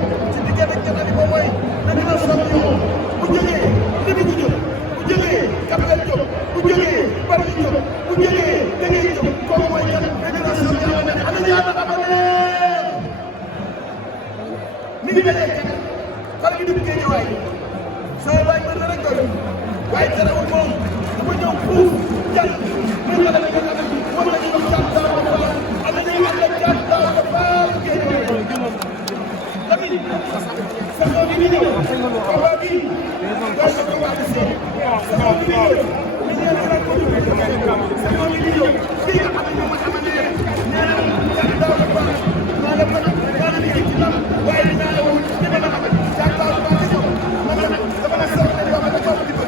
am ci diggante ak ñeneen moom mooy le grand champion bu jógee Libi Diop bu jógee Capitaine Diop bu jógee Bardi Diop bu jógee Dégé Diop kooku mooy kan le grand champion ne ana ñaata abonné mi ngi dalee kat xale bi dugg Géejawaay sama baay mën na rek doy waaye terewul moom dafa ñëw fuuf jàll muy xale bi nga xam ne moom la ñuy wax Thiatou Daouda Fall am na ñuy ànd ak Thiatou Daouda Fall Géejawaay Lamine saison bi di ñëw combat bi doy na combat bi saison bi di ñëw ñu ñaan la ko saison bi di ñëw kii nga xam ne moom mooy amane nee na Thiatou Daouda Fall maa la mën maa la liggéey ci lam waaye dinaa la woon li ma la xamal Thiatou Daouda Fall di ñëw moom la dafa la sax ne dama la jox di ko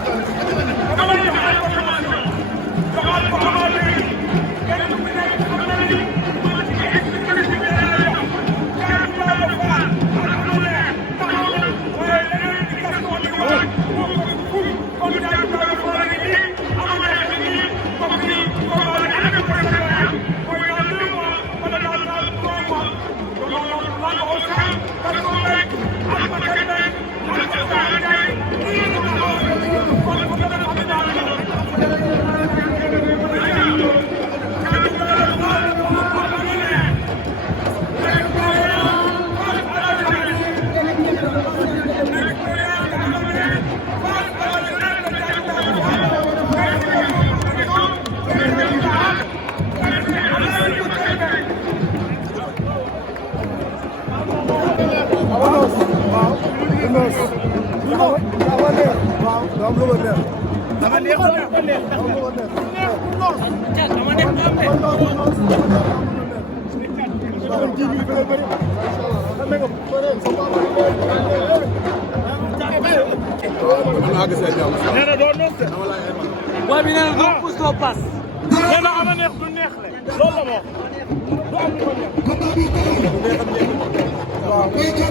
waaye bi nee na doo pousse doo passe. nee na ama neex du neex le loolu la moom du am lu ko neex.